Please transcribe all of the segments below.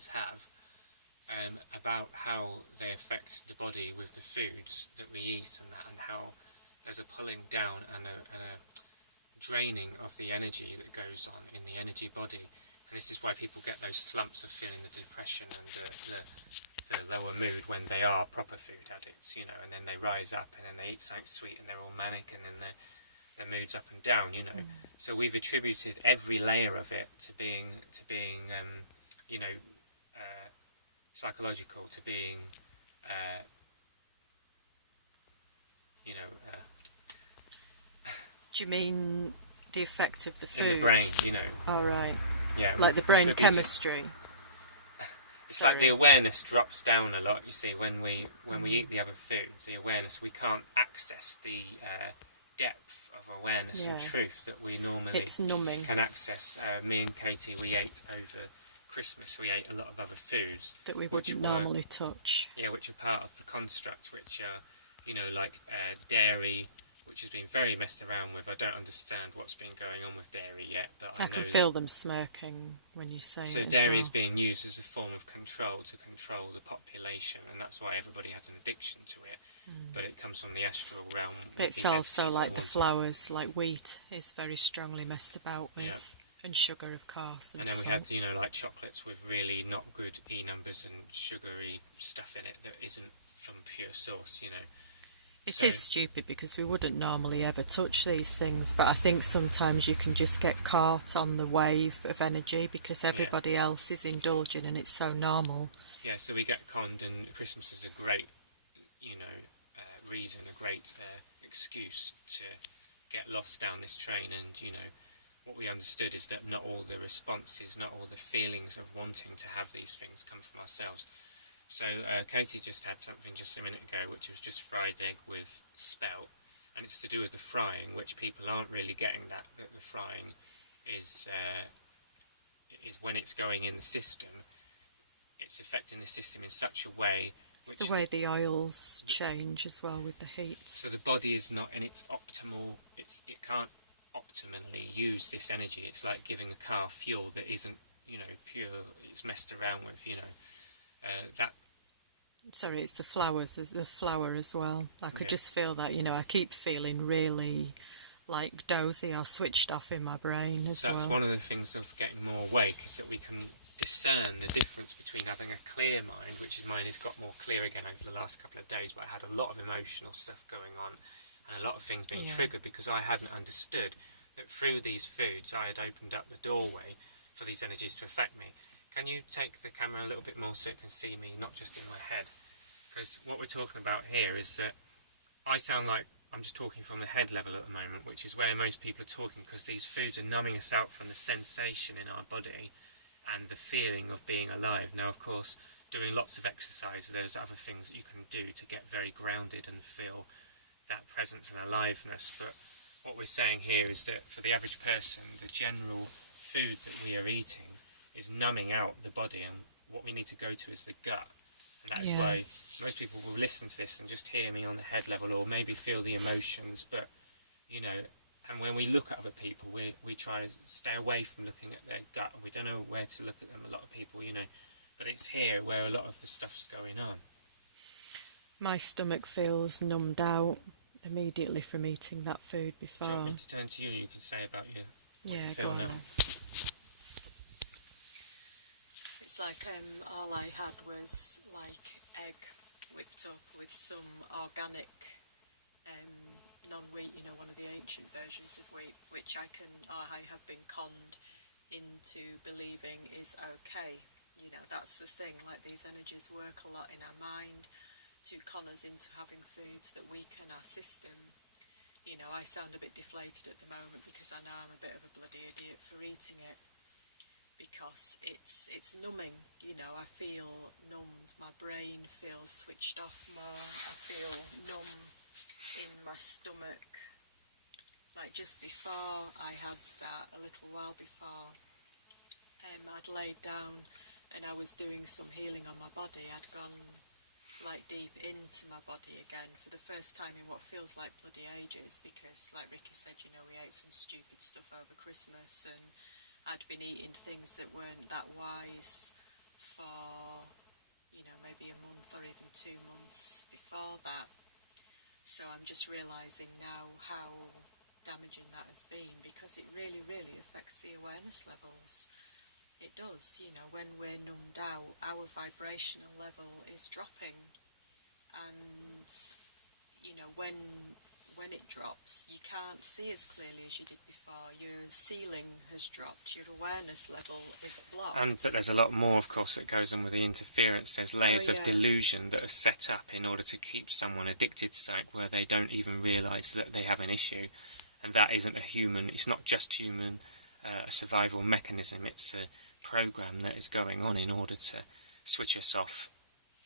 shamans have, about how they affect the body with the foods that we eat, and how there's a pulling down and a draining of the energy that goes on in the energy body. And this is why people get those slumps of feeling the depression and the lower mood when they are proper food addicts, you know, and then they rise up and then they eat something sweet and they're all manic, and then their mood's up and down, you know. So we've attributed every layer of it to being you know, psychological, to being you know, do you mean the effect of the foods? in the brain, you know. All right. Yeah, like the brain chemistry. It's like the awareness drops down a lot. You see, when we eat the other foods, the awareness, we can't access the depth of awareness and truth that we normally can access. Me and Katie, we ate over Christmas. We ate a lot of other foods that we wouldn't normally touch. Yeah, which are part of the construct, which are, you know, like dairy, which has been very messed around with. I don't understand what's been going on with dairy yet, but I can feel them smirking when you say it. So dairy is being used as a form of control to control the population, and that's why everybody has an addiction to it. But it comes from the astral realm. But it's also like the flours, like wheat, is very strongly messed about with, and sugar, of course, and then we salt. had, you know, like chocolates with really not good E numbers and sugary stuff in it that isn't from pure source, you know. It is stupid because we wouldn't normally ever touch these things, but I think sometimes you can just get caught on the wave of energy because everybody else is indulging and it's so normal. Yeah, so we get conned, and Christmas is a great, you know, reason, a great excuse to get lost down this train. And, you know, what we understood is that not all the responses, not all the feelings of wanting to have these things come from ourselves. So Katie just had something just a minute ago, which was just fried egg with spelt, and it's to do with the frying, which people aren't really getting that the frying is when it's going in the system, it's affecting the system in such a way. It's the way the oils change as well with the heat. So the body is not in its optimal, it can't optimally use this energy. It's like giving a car fuel that isn't, you know, pure, it's messed around with, you know. Sorry, it's the flour as well. I could just feel that, you know, I keep feeling really like dozy or switched off in my brain as well. That's one of the things of getting more awake, is that we can discern the difference between having a clear mind, which is mine has got more clear again over the last couple of days, but I had a lot of emotional stuff going on and a lot of things being triggered because I hadn't understood that through these foods I had opened up the doorway for these energies to affect me. Can you take the camera a little bit more so you can see me, not just in my head? Because what we're talking about here is that I sound like I'm just talking from the head level at the moment, which is where most people are talking, because these foods are numbing us out from the sensation in our body and the feeling of being alive. Now, of course, doing lots of exercise, there's other things that you can do to get very grounded and feel that presence and aliveness. But what we're saying here is that for the average person, the general food that we are eating is numbing out the body, and what we need to go to is the gut. And that's why most people will listen to this and just hear me on the head level, or maybe feel the emotions, but, you know, and when we look at other people, we try to stay away from looking at their gut. We don't know where to look at them, a lot of people, you know, but it's here where a lot of the stuff's going on. My stomach feels numbed out immediately from eating that food before. So to turn to you, you can say about your... Yeah, go on then. It's like all I had was like egg whipped up with some organic non-wheat, you know, one of the ancient versions of wheat, which I have been conned into believing is okay. You know, that's the thing, like these energies work a lot in our mind to con us into having foods that weaken our system. You know, I sound a bit deflated at the moment because I know I'm a bit of a bloody idiot for eating it, because it's numbing, you know. I feel numbed, my brain feels switched off more, I feel numb in my stomach. Like just before I had that, a little while before, I'd laid down and I was doing some healing on my body. I'd gone like deep into my body again for the first time in what feels like bloody ages, because like Riki said, you know, we ate some stupid stuff over Christmas and I'd been eating things that weren't that wise for awareness levels. It does, you know, when we're numbed out, our vibrational level is dropping, and you know, when it drops, you can't see as clearly as you did before. Your ceiling has dropped, your awareness level is blocked. But there's a lot more, of course, that goes on with the interference. There's layers of delusion that are set up in order to keep someone addicted to something where they don't even realise that they have an issue. And that isn't a human, it's not just human survival mechanism, it's a program that is going on in order to switch us off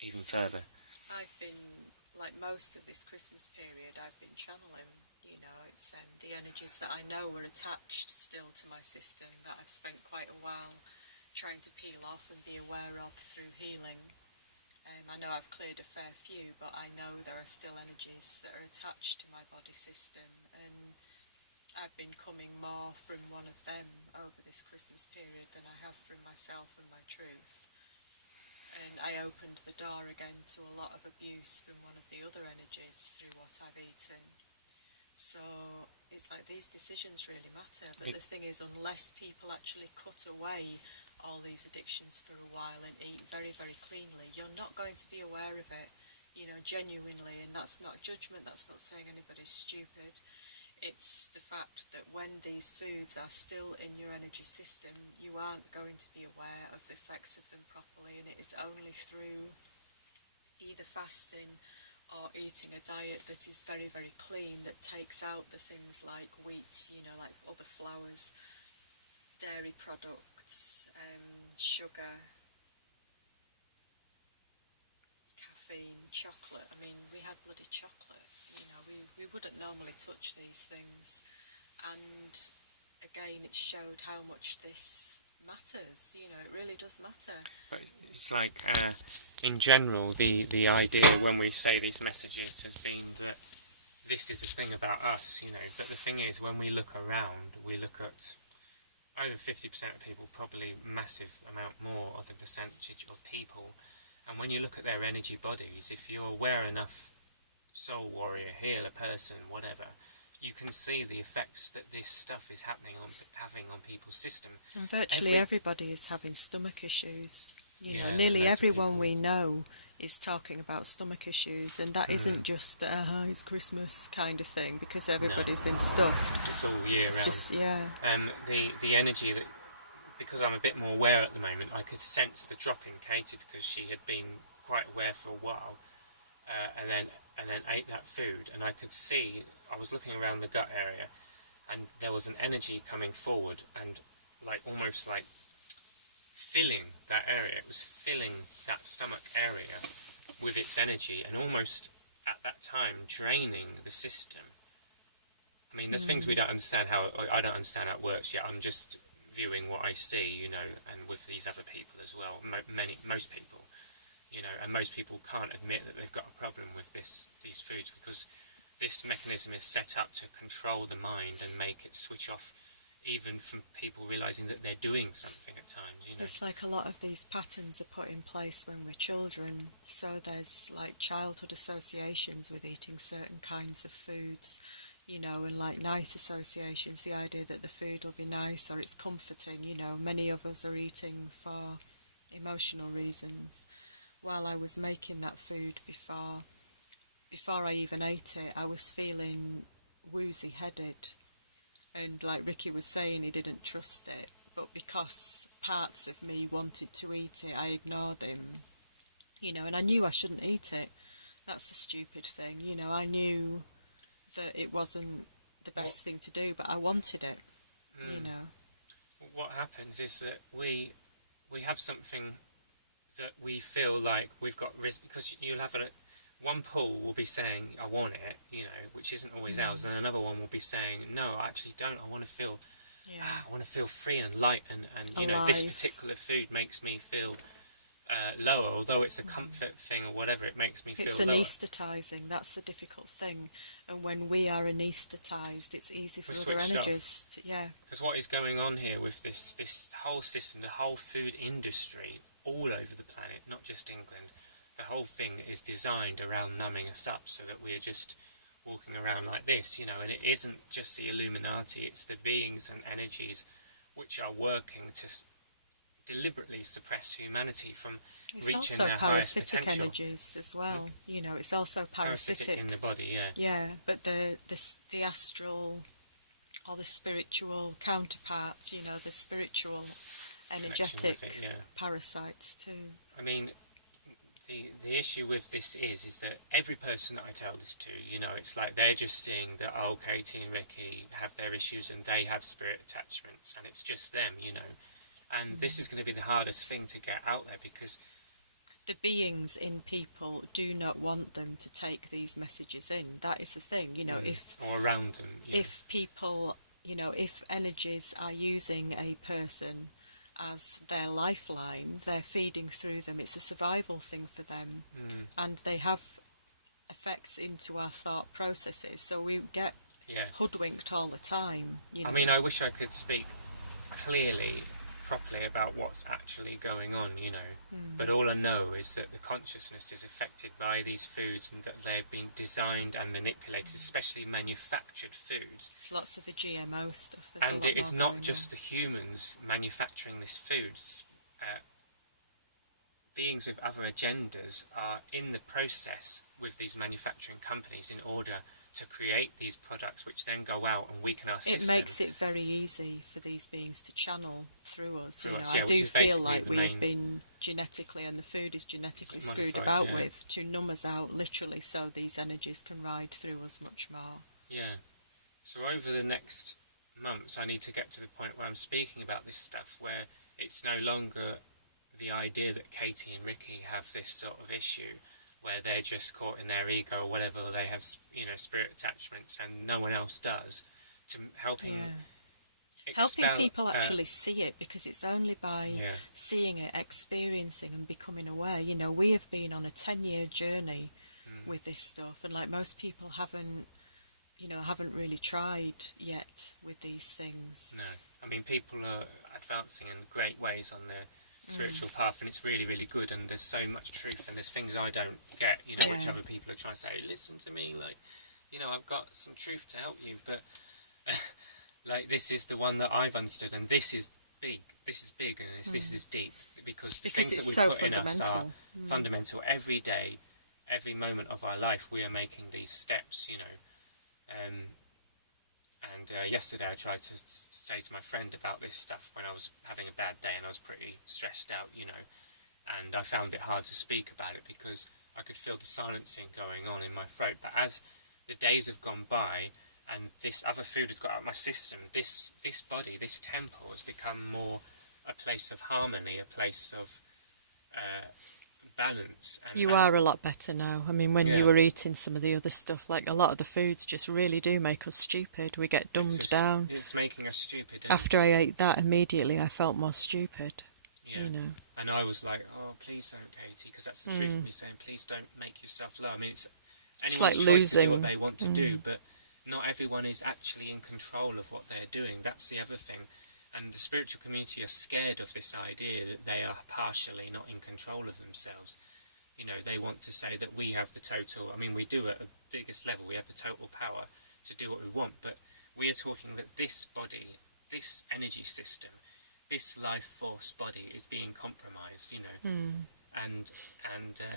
even further. I've been, like most of this Christmas period, I've been channeling, you know, it's the energies that I know were attached still to my system that I've spent quite a while trying to peel off and be aware of through healing. I know I've cleared a fair few, but I know there are still energies that are attached to my body system, and I've been coming more from one of them over this Christmas period than I have from myself and my truth. And I opened the door again to a lot of abuse from one of the other energies through what I've eaten. So it's like these decisions really matter, but the thing is, unless people actually cut away all these addictions for a while and eat very, very cleanly, you're not going to be aware of it, you know, genuinely. And that's not judgment, that's not saying anybody's stupid. It's the fact that when these foods are still in your energy system, you aren't going to be aware of the effects of them properly, and it is only through either fasting or eating a diet that is very, very clean, that takes out the things like wheat, you know, like other flours, dairy products, sugar, caffeine, chocolate. I mean, we had bloody chocolate, you know, we wouldn't normally touch these things. And again, it showed how much this matters, you know, it really does matter. But it's like, in general, the idea when we say these messages has been that this is a thing about us, you know, but the thing is, when we look around, we look at over 50% of people, probably massive amount more of the percentage of people, and when you look at their energy bodies, if you're aware enough, soul warrior, healer, person, whatever, you can see the effects that this stuff is having on people's system. And virtually everybody is having stomach issues. You know, nearly everyone we know is talking about stomach issues, and that isn't just it's Christmas kind of thing, because everybody's been stuffed. It's all year it's round. Just, yeah. The energy that, because I'm a bit more aware at the moment, I could sense the drop in Katie because she had been quite aware for a while, and then ate that food, and I could see, I was looking around the gut area, and there was an energy coming forward, and like almost like filling that area. It was filling that stomach area with its energy, and almost at that time draining the system. I mean, there's things we don't understand I don't understand how it works yet. I'm just viewing what I see, you know, and with these other people as well. Most people, you know, and most people can't admit that they've got a problem with these foods, because this mechanism is set up to control the mind and make it switch off, even from people realising that they're doing something at times, you know. It's like a lot of these patterns are put in place when we're children, so there's like childhood associations with eating certain kinds of foods, you know, and like nice associations, the idea that the food will be nice or it's comforting, you know. Many of us are eating for emotional reasons. While I was making that food, before I even ate it, I was feeling woozy-headed. And like Riki was saying, he didn't trust it. But because parts of me wanted to eat it, I ignored him. You know, and I knew I shouldn't eat it. That's the stupid thing. You know, I knew that it wasn't the best thing to do, but I wanted it, you know. What happens is that we have something that we feel like we've got, because you'll have one pool will be saying, I want it, you know, which isn't always ours, and another one will be saying, no, I actually don't, I want to feel free and light, and you know, this particular food makes me feel lower, although it's a comfort thing or whatever, it makes me feel lower. It's anaesthetising, that's the difficult thing, and when we are anaesthetised, it's easy for other energies to, because what is going on here with this whole system, the whole food industry all over the planet, not just England, the whole thing is designed around numbing us up so that we're just walking around like this, you know, and it isn't just the Illuminati, it's the beings and energies which are working to deliberately suppress humanity from It's reaching also their highest parasitic potential. energies as well. You know, it's also parasitic in the body, yeah. Yeah, but the astral or the spiritual counterparts, you know, the spiritual energetic It, yeah. parasites too. I mean, the issue with this is that every person that I tell this to, you know, it's like they're just seeing that, oh, Katie and Riki have their issues and they have spirit attachments and it's just them, you know. And this is going to be the hardest thing to get out there, because the beings in people do not want them to take these messages in. That is the thing, you know, or around them. Yeah. If people, you know, if energies are using a person as their lifeline, they're feeding through them. It's a survival thing for them, and they have effects into our thought processes. So we get hoodwinked all the time. You know? I mean, I wish I could speak clearly, properly about what's actually going on, you know. But all I know is that the consciousness is affected by these foods, and that they've been designed and manipulated, especially manufactured foods. There's lots of the GMO stuff. And it is not just the humans manufacturing this food. Beings with other agendas are in the process with these manufacturing companies in order to create these products, which then go out and weaken our system. It makes it very easy for these beings to channel through us. Yeah, I do feel like we have been genetically, and the food is genetically screwed about with, to numb us out, literally, so these energies can ride through us much more. Yeah. So over the next months, I need to get to the point where I'm speaking about this stuff, where it's no longer the idea that Katie and Riki have this sort of issue, where they're just caught in their ego or whatever, they have, you know, spirit attachments and no one else does, to helping people actually see it, because it's only by seeing it, experiencing and becoming aware. You know, we have been on a 10-year journey with this stuff, and like most people haven't really tried yet with these things. No, I mean, people are advancing in great ways on their spiritual path, and it's really, really good, and there's so much truth, and there's things I don't get, you know, which other people are trying to say, listen to me, like, you know, I've got some truth to help you, but like, this is the one that I've understood, and this is big, and this is deep, because the things that we put in us are fundamental. Every day, every moment of our life, we are making these steps, you know. Yesterday I tried to say to my friend about this stuff when I was having a bad day and I was pretty stressed out, you know, and I found it hard to speak about it because I could feel the silencing going on in my throat. But as the days have gone by and this other food has got out of my system, this body, this temple has become more a place of harmony, a place of balance. You are a lot better now. I mean, when you were eating some of the other stuff, like a lot of the foods just really do make us stupid. We get dumbed down. It's making us stupid. After I ate that, immediately I felt more stupid, you know. And I was like, oh, please don't, Katie, because that's the truth of me saying, please don't make yourself low. I mean, it's like losing. To do what they want to do, but not everyone is actually in control of what they're doing. That's the other thing. And the spiritual community are scared of this idea that they are partially not in control of themselves. You know, they want to say that we have the total, I mean, we do at the biggest level, we have the total power to do what we want, but we are talking that this body, this energy system, this life force body is being compromised, you know. And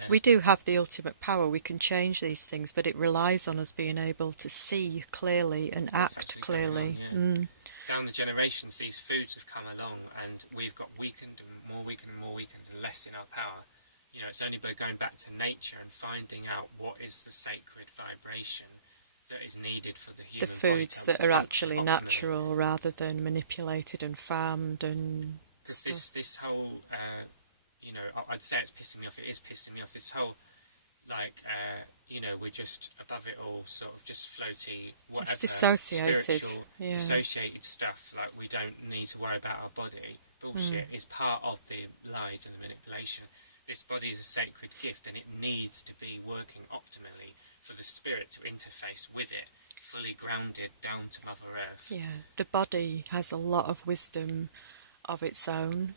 we do have the ultimate power. We can change these things, but it relies on us being able to see clearly and act clearly. Down the generations, these foods have come along, and we've got weakened and more weakened and less in our power. You know, it's only by going back to nature and finding out what is the sacred vibration that is needed for the human body. The foods that are actually natural rather than manipulated and farmed and stuff. This whole, you know, I'd say it's pissing me off. It is pissing me off. This whole, like, you know, we're just above it all, sort of just floaty, whatever. It's dissociated. Dissociated stuff, like we don't need to worry about our body. Bullshit is part of the lies and the manipulation. This body is a sacred gift, and it needs to be working optimally for the spirit to interface with it, fully grounded down to Mother Earth. Yeah, the body has a lot of wisdom of its own,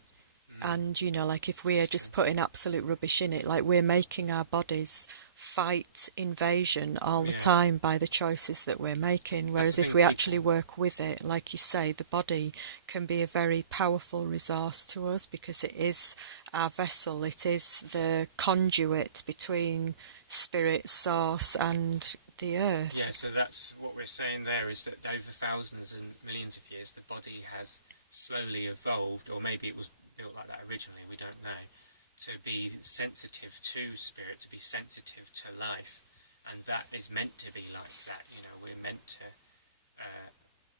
And, you know, like if we are just putting absolute rubbish in it, like we're making our bodies fight invasion all the time by the choices that we're making. Whereas if we actually work with it, like you say, the body can be a very powerful resource to us because it is our vessel, it is the conduit between spirit, source and the earth. Yeah, so that's what we're saying there, is that over thousands and millions of years the body has slowly evolved, or maybe it was built like that originally, we don't know, to be sensitive to spirit, to be sensitive to life, and that is meant to be like that. You know, we're meant to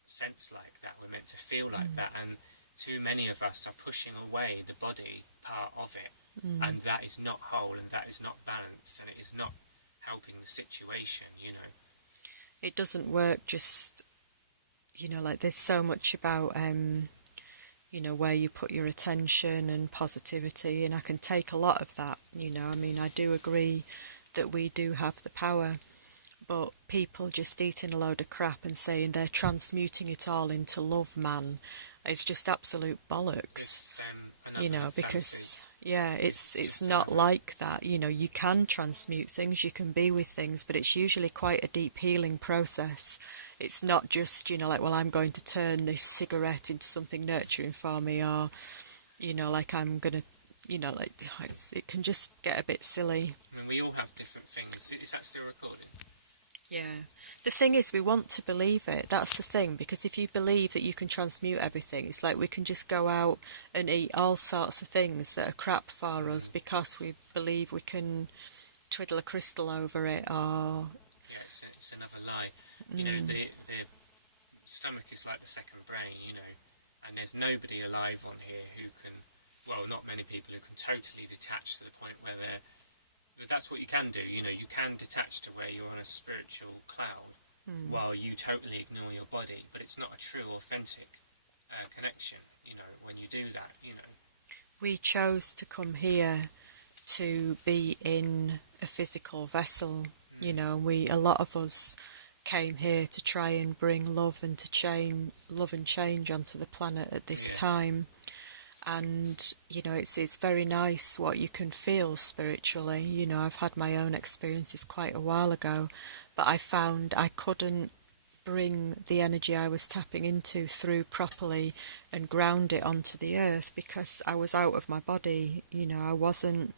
sense like that, we're meant to feel like that, and too many of us are pushing away the body part of it, and that is not whole, and that is not balanced, and it is not helping the situation, you know. It doesn't work just, you know, like there's so much about you know, where you put your attention and positivity, and I can take a lot of that, you know. I mean, I do agree that we do have the power, but people just eating a load of crap and saying they're transmuting it all into love, man, it's just absolute bollocks, you know, because it's not like that. You know, you can transmute things, you can be with things, but it's usually quite a deep healing process. It's not just, you know, like, well, I'm going to turn this cigarette into something nurturing for me, or, you know, like I'm going to, you know, like, it can just get a bit silly. I mean, we all have different things. Is that still recording? Yeah. The thing is, we want to believe it. That's the thing, because if you believe that you can transmute everything, it's like we can just go out and eat all sorts of things that are crap for us because we believe we can twiddle a crystal over it, or... Yeah, it's another lie. You know, the stomach is like the second brain, you know, and there's nobody alive on here who can, well, not many people who can totally detach to the point where they're... That's what you can do, you know, you can detach to where you're on a spiritual cloud while you totally ignore your body, but it's not a true, authentic connection, you know, when you do that, you know. We chose to come here to be in a physical vessel, you know. A lot of us came here to try and bring love and change onto the planet at this time. And, you know, it's very nice what you can feel spiritually. You know, I've had my own experiences quite a while ago, but I found I couldn't bring the energy I was tapping into through properly and ground it onto the earth because I was out of my body. You know, I wasn't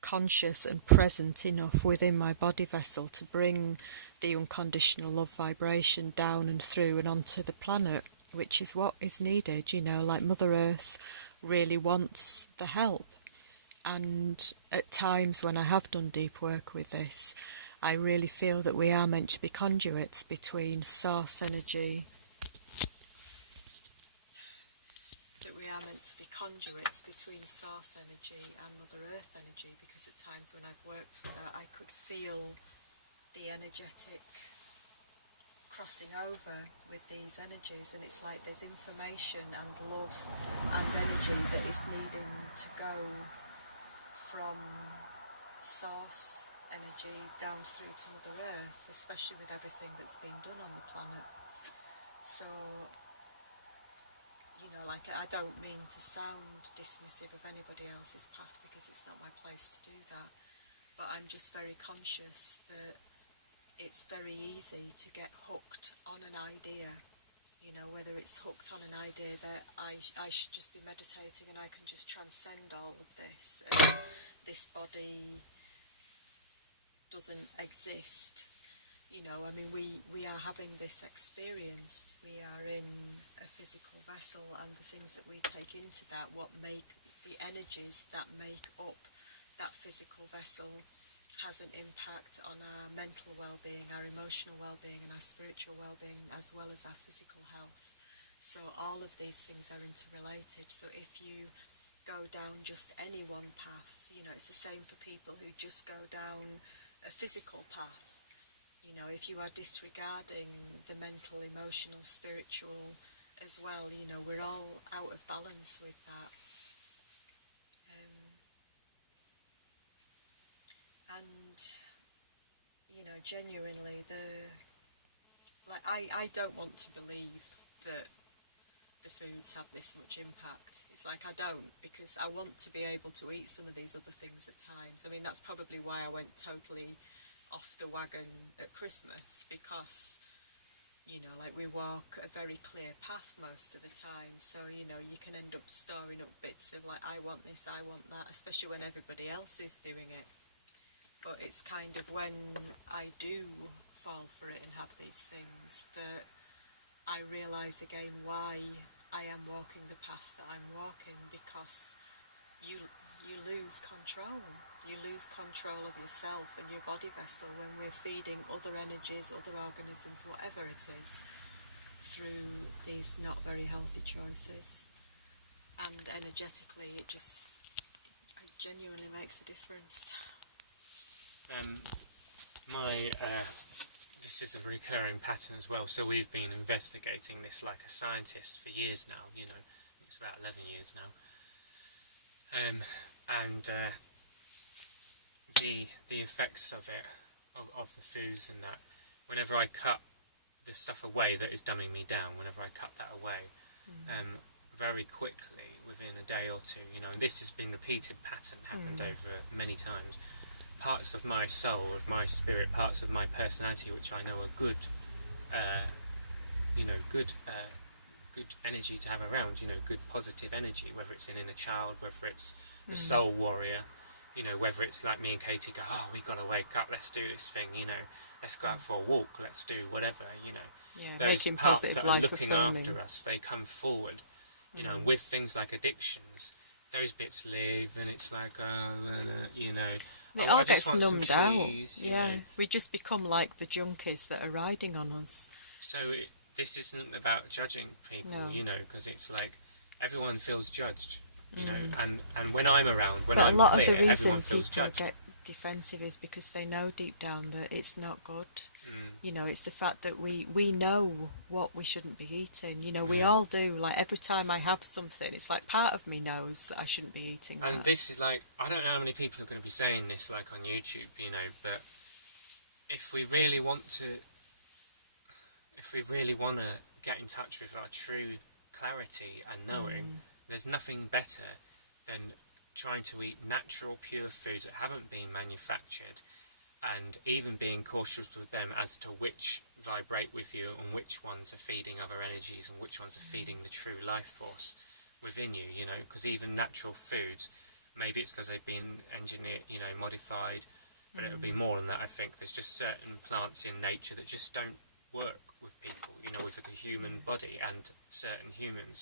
conscious and present enough within my body vessel to bring the unconditional love vibration down and through and onto the planet, which is what is needed. You know, like Mother Earth really wants the help. And at times when I have done deep work with this, I really feel that we are meant to be conduits between source energy, and Mother Earth energy, because at times when I've worked with her, I could feel the energetic crossing over with these energies, and it's like there's information and love and energy that is needing to go from source energy down through to Mother Earth, especially with everything that's been done on the planet. So, you know, like, I don't mean to sound dismissive of anybody else's path because it's not my place to do that, but I'm just very conscious that it's very easy to get hooked on an idea, you know, whether it's hooked on an idea that I should just be meditating and I can just transcend all of this, and this body doesn't exist. You know, I mean, we are having this experience. We are in a physical vessel, and the things that we take into that, what make the energies that make up that physical vessel, has an impact on our mental well-being, our emotional well-being, and our spiritual well-being, as well as our physical health. So all of these things are interrelated. So if you go down just any one path, you know, it's the same for people who just go down a physical path. You know, if you are disregarding the mental, emotional, spiritual as well, you know, we're all out of balance with that. And, you know, genuinely, I don't want to believe that the foods have this much impact. It's like I don't, because I want to be able to eat some of these other things at times. I mean, that's probably why I went totally off the wagon at Christmas, because, you know, like we walk a very clear path most of the time, so, you know, you can end up storing up bits of like, I want this, I want that, especially when everybody else is doing it. But it's kind of when I do fall for it and have these things that I realise again why I am walking the path that I'm walking, because you lose control. You lose control of yourself and your body vessel when we're feeding other energies, other organisms, whatever it is, through these not very healthy choices. And energetically, it genuinely makes a difference. This is a recurring pattern as well. So we've been investigating this like a scientist for years now. You know, it's about 11 years now. The effects of it, of the foods and that. Whenever I cut the stuff away that is dumbing me down, whenever I cut that away, very quickly, within a day or two, you know, and this has been repeated pattern, happened over many times. Parts of my soul, of my spirit, parts of my personality, which I know are good, good energy to have around, you know, good positive energy, whether it's an inner child, whether it's the soul warrior, you know, whether it's like me and Katie go, oh, we got to wake up, let's do this thing, you know, let's go out for a walk, let's do whatever, you know. Yeah, those making parts positive that life are looking affirming. after us, they come forward, you know, with things like addictions, those bits live, and it's like, you know, It I all just gets want some numbed out. cheese, you Yeah, know. we just become like the junkies that are riding on us. So this isn't about judging people, No. you know, because it's like everyone feels judged, you know, and when I'm around, when But I'm a lot clear, of the reason everyone feels people judged. get defensive is because they know deep down that it's not good. You know, it's the fact that we know what we shouldn't be eating. You know, we all do. Like, every time I have something, it's like part of me knows that I shouldn't be eating that. And this is like, I don't know how many people are going to be saying this, like on YouTube, you know, but if we really want to get in touch with our true clarity and knowing, there's nothing better than trying to eat natural, pure foods that haven't been manufactured, and even being cautious with them as to which vibrate with you and which ones are feeding other energies and which ones are feeding the true life force within you, you know, because even natural foods, maybe it's because they've been engineered, you know, modified, but it'll be more than that. I think there's just certain plants in nature that just don't work with people, you know, with the human body and certain humans.